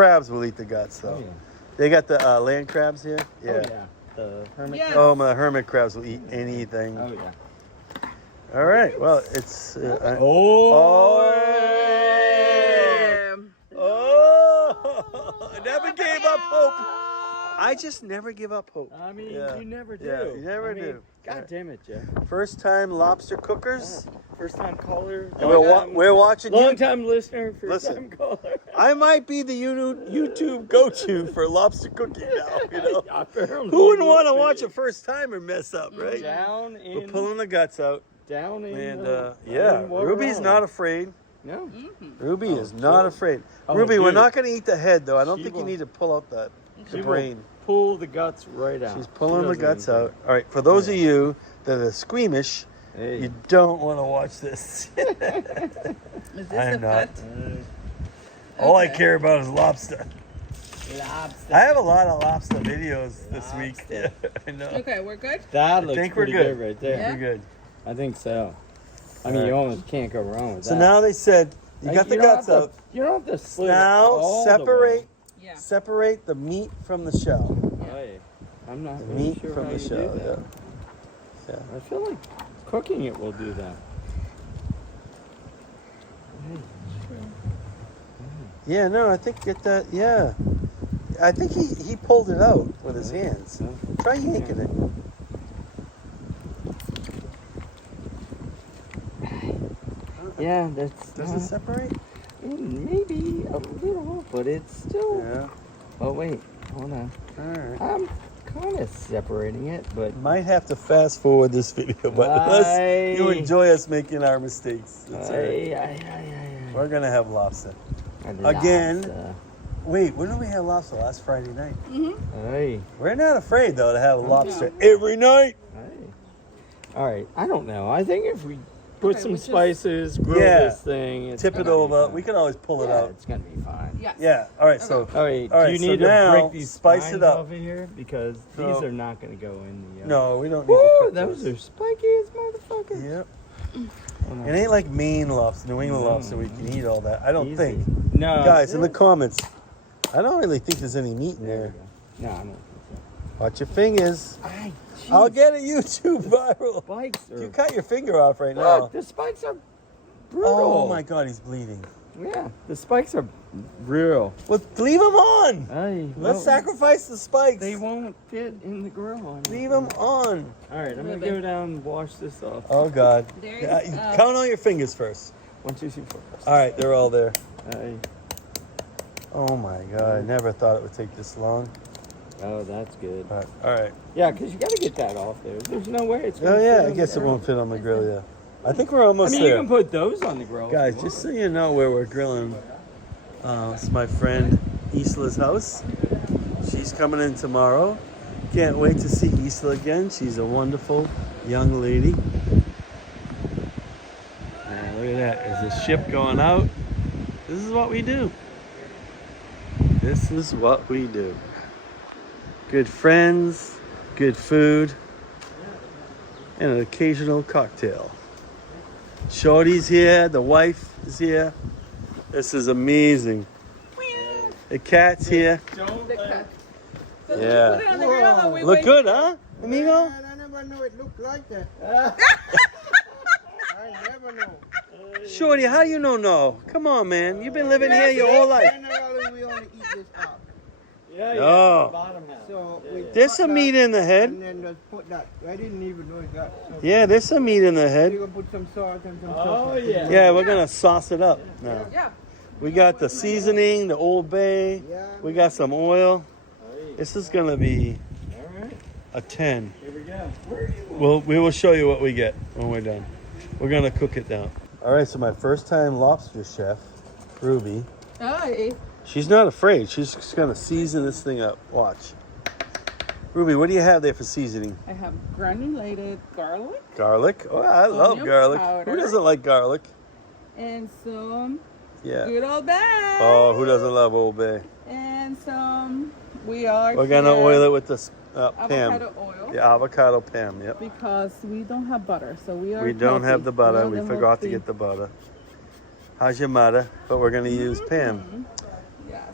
Crabs will eat the guts, though. Oh, yeah. They got the land crabs here. Yeah. Oh, yeah. The hermit. Yes. Oh, my hermit crabs will eat anything. Oh, yeah. All right. Well, it's. Oh. Oh! Never gave up hope. I just never give up hope. I mean, Yeah. you never do. Yeah, you never do. God damn it, Jeff. First time lobster cookers. First time caller. And we're watching. Long time listener. First Listen. time caller. I might be the YouTube go-to for lobster cooking now. You know, Apparently who wouldn't want to you watch would a first timer mess up, right? Down in. We're pulling the guts out, Down in. and in Water Ruby's Island. not afraid. No. Ruby Oh, is not good. afraid. Oh, Ruby, we're dude. not going to eat the head though. I don't She think you will- need to pull out the She will brain. pull the guts right out. She's pulling She the doesn't guts even out. All right, for those of you that are squeamish, care. Hey. you don't want to watch this. Is this I a am not. cut? All I Okay. care about is lobster. Lobster. I have a lot of lobster videos this week. Lobster. I know. Okay, we're good. That I looks think we're pretty good. right there. Yeah. We're good. I think so. I mean, All you right. almost can't go wrong with So that. now they said you Like, got the don't guts have to- out. You don't have to split it Now all the way. separate Yeah. separate the meat from the shell. Hey, I'm not The really meat sure from how the you shell. do that. Yeah. I feel like cooking it will do that. Yeah. No, I think get that. Yeah. I think he pulled it out with his hands. Try yanking it. Yeah, that's Does it separate? maybe a little, but it's still. Yeah. Oh wait, hold on. All right. I'm kind of separating it, but Might have to fast forward this video, but unless you enjoy us making our mistakes, it's all right. We're gonna have lobster. Again. Wait, when did we have lobster? Last Friday night. Hey, We're not afraid though to have lobster every night. hey. All right, I don't know. I think if we put Okay, some we just- spices, grill Yeah. this thing, it's Tip it gonna be over. fine. We can always pull it Yeah, out. it's gonna be fine. Yes. Yeah. All right. So All right, All right, do you so need now, to break these spice spines it up. over here? Because So- these are not gonna go in the... no, we don't need Woo, to cook those are spiky as motherfuckers. Yep. Hold on. It ain't like Maine lobster, New England lobster. We can eat all that. I don't Easy. think. No. Guys, in the comments, I don't really think there's any meat in There we there. go. No, I don't think so. Watch your fingers. Ay, I'll jeez. get a YouTube viral. Spikes are... You cut your finger off right now. Look, the spikes are brutal. Oh my God, he's bleeding. Yeah, the spikes are real. Well, leave him on. Hey, Let's sacrifice the spikes. They won't fit in the grill on it. Leave him on. All right, I'm gonna Really? go down and wash this off. Oh God. There's, Yeah, count on your fingers first. 1, 2, 3, 4. All right, they're all there. Hey. Oh my God, I never thought it would take this long. Oh, that's good. All right. Yeah, because you got to get that off there. There's no way it's Oh gonna fit yeah, on I the guess it grill. won't fit on the grill. Yeah. I think we're almost I mean, you there. can put those on the grill. if Guys, you just want. so you know where we're grilling, it's my friend Isla's house. She's coming in tomorrow. Can't wait to see Isla again. She's a wonderful young lady. And look at that. There's a ship going out. This is what we do. This is what we do. Good friends, good food, and an occasional cocktail. Shorty's here, the wife is here. This is amazing. The cat's here. The cut. So Yeah. Put it on the grill and we Look wait. good, huh, amigo? I never know it looked like that. I never know. Shorty, how you know no? Come on, man. You've been living here your whole life. Generally, we only eat this up. Yeah, Oh. the bottom half. So we There's cut some that meat in the head. And then just put that. I didn't even know it got. So Yeah, there's some meat in the We're head. gonna put some salt and some Oh, stuff. yeah. Yeah, we're gonna sauce it up now. Yeah. We got the seasoning, the Old Bay. Yeah. We got some oil. Hey, This is gonna be all right, a 10. here we go. Where are you? We will show you what we get when we're done. We're gonna cook it down. All right, so my first time lobster chef, Ruby. Hi. She's not afraid. She's just gonna season this thing up. Watch. Ruby, what do you have there for seasoning? I have granulated garlic Garlic? Oh, I love Onion garlic. powder. Who doesn't like garlic? and some Yeah. good old bay. Oh, who doesn't love Old Bay? And some we are We're gonna here, oil it with the Pam. avocado oil. The avocado Pam, yep. Because we don't have butter, so we are. We don't have healthy. the butter. are We the forgot to healthy. get the butter. How's your mother? But we're gonna use Pam. Yes.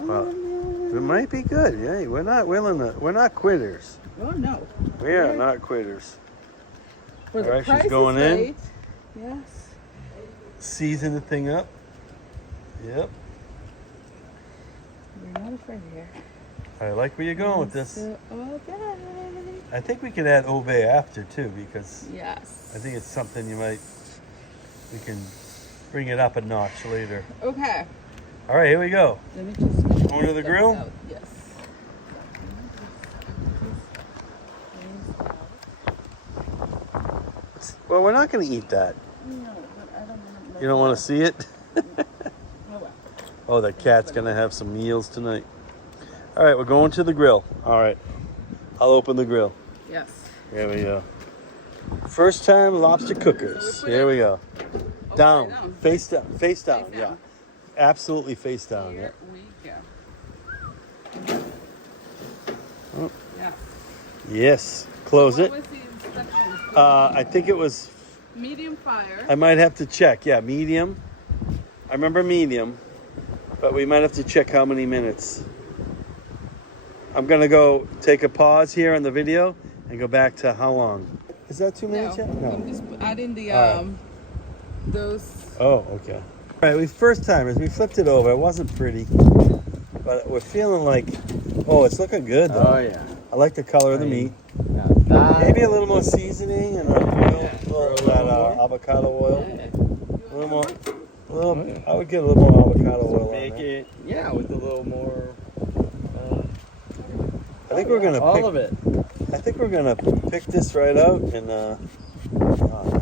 Well, it might be good. Yeah, we're not willing to. We're not quitters. Oh no. We are not quitters. For the All right, she's price is going in. right. Yes. Season the thing up. Yep. We're not afraid here. I like where you're going with this. So, okay. I think we could add obey after too, because Yes. I think it's something we can bring it up a notch later. Okay. All right, here we go. Let me just Going to the grill? out. Yes. Well, we're not going to eat that. No, but I don't know. You don't want to see it? Oh, well. Oh, the cat's going to have some meals tonight. All right, we're going to the grill. All right. I'll open the grill. Yes. Here we go. First time lobster cookers. Here we go. Upside Down. Face down. Face down. Face Yeah. down. Absolutely face down. Yeah. Here we go. Oh. Yes. Yes. Close What it. was the instructions? I think it was, Medium fire. I might have to check. Yeah, medium. I remember medium, but we might have to check how many minutes. I'm going to go take a pause here on the video and go back to how long. Is that 2 minutes yet? No. I'm just adding the All right. those. Oh, okay. All right, we first timers. We flipped it over. It wasn't pretty, but we're feeling like, oh, it's looking good though. Oh yeah. I like the color of the meat. Now that, Maybe a little more seasoning and a little of that avocado oil. A little more. I would get a little more avocado oil on make there. it, yeah, with a little more. I think we're gonna all pick. of it. I think we're gonna pick this right out and. Oh,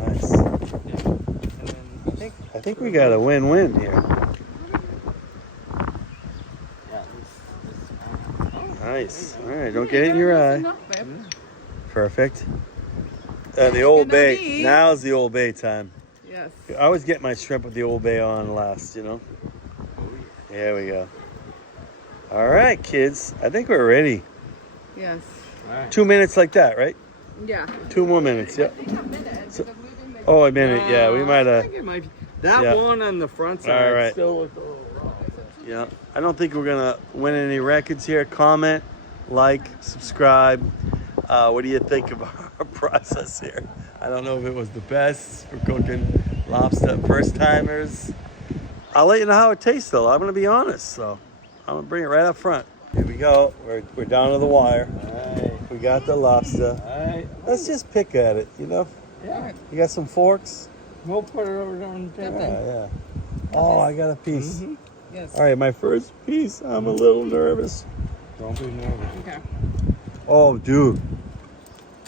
nice. And then I think we got a win-win here. yeah, Nice. All right, don't get it in your eye. Enough, babe. Perfect. The Old Gonna Bay. be- Now's the Old Bay time. Yes. I always get my shrimp with the Old Bay on last, you know. There we go. All right, kids. I think we're ready. Yes. all right. 2 minutes like that, right? Yeah. 2 more minutes. Yep. I think a minute. So- because we've been making- Oh, a minute. Yeah, we might I have. think it might be. That Yeah. one on the front side All right. still with the little rock. Yeah. I don't think we're gonna win any records here. Comment, like, subscribe. What do you think of our process here? I don't know if it was the best for cooking lobster first timers. I'll let you know how it tastes though. I'm gonna be honest, so I'm gonna bring it right up front. Here we go. We're down to the wire. Alright. We got the lobster. Alright. Let's just pick at it, you know. Yeah. You got some forks? We'll put it over there on the table. Yeah. Oh, I got a piece. Mhm. Yes. All right, my first piece. I'm a little nervous. Don't be nervous. Okay. Oh, dude.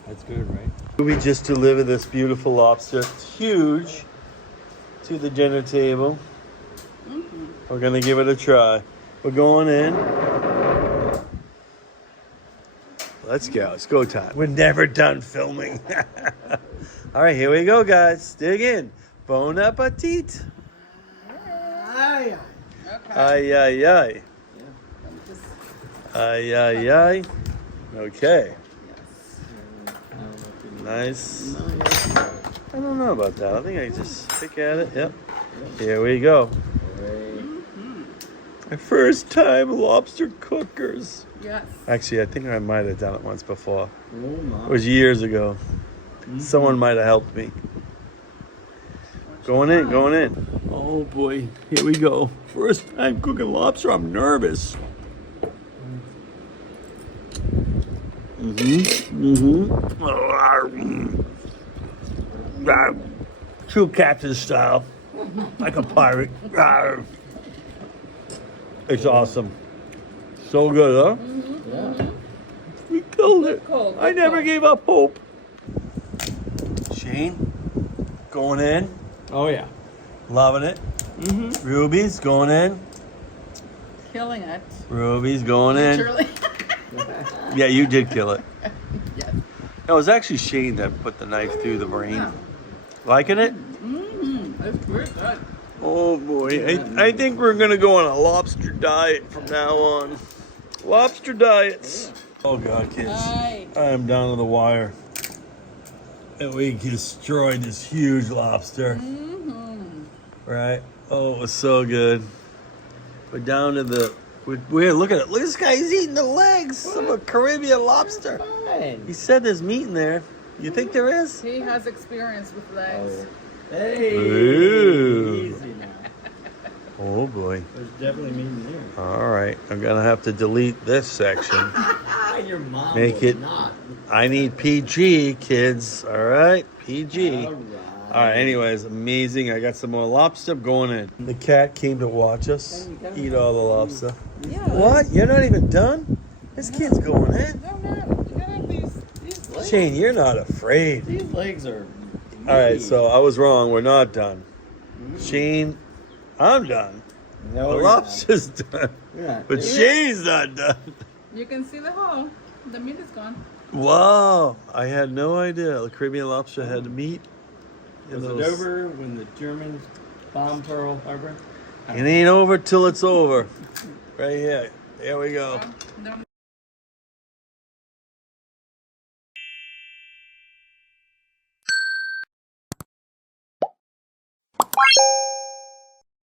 That's good, right? We just delivered this beautiful lobster. It's huge to the dinner table. We're gonna give it a try. We're going in. Let's go. It's go time. We're never done filming. All right, here we go, guys. Dig in. Bon appetit. Aye. Okay. Ay, ay, ay. Just, Ay, ay, ay. Okay. yes. Nice. I don't know about that. I think I just pick at it. Yep. Here we go. My first time lobster cookers. Yes. Actually, I think I might have done it once before. Oh my. It was years ago. Someone might have helped me. Going in, going in. Oh boy, here we go. First time cooking lobster, I'm nervous. True captain style. Like a pirate. It's awesome. So good, huh? Yeah. We killed it. Cold, I good never cold. gave up hope. Shane, going in. Oh yeah. Loving it. Mm-hmm. Ruby's going in. Killing it. Ruby's going in. Literally. Yeah, you did kill it. Yes. No, it was actually Shane that put the knife through the brain. Yeah. Liking it? It's very good. Oh boy, I think we're gonna go on a lobster diet from now on. Lobster diets. Oh god, kids. Aye. I am down to the wire. And we destroyed this huge lobster. Right? Oh, it was so good. We're down to the We're look at it. Look at this guy. He's eating the legs of a Caribbean lobster. Fine. He said there's meat in there. You think there is? He has experience with legs. Oh. Hey. Ooh. Easy now. Oh boy. There's definitely meat in there. All right. I'm gonna have to delete this section. Your mom Make will it- not. I need PG, kids. All right, PG. All All right. right. Anyways, amazing. I got some more lobster going in. The cat came to watch us eat all the lobster. Yeah. What? You're not even done? This kid's going in. No, no. You gotta have these legs. Shane, you're not afraid. These legs are. All right, meaty. so I was wrong. We're not done. Shane, I'm done. No, The you're lobster's done. not. You're not. But Shane's not done. You can see the hole. The meat is gone. Wow. I had no idea. The Caribbean lobster had meat. in Was it those- over when the Germans bombed Pearl Harbor? It ain't over till it's over. Right here. There we go. No,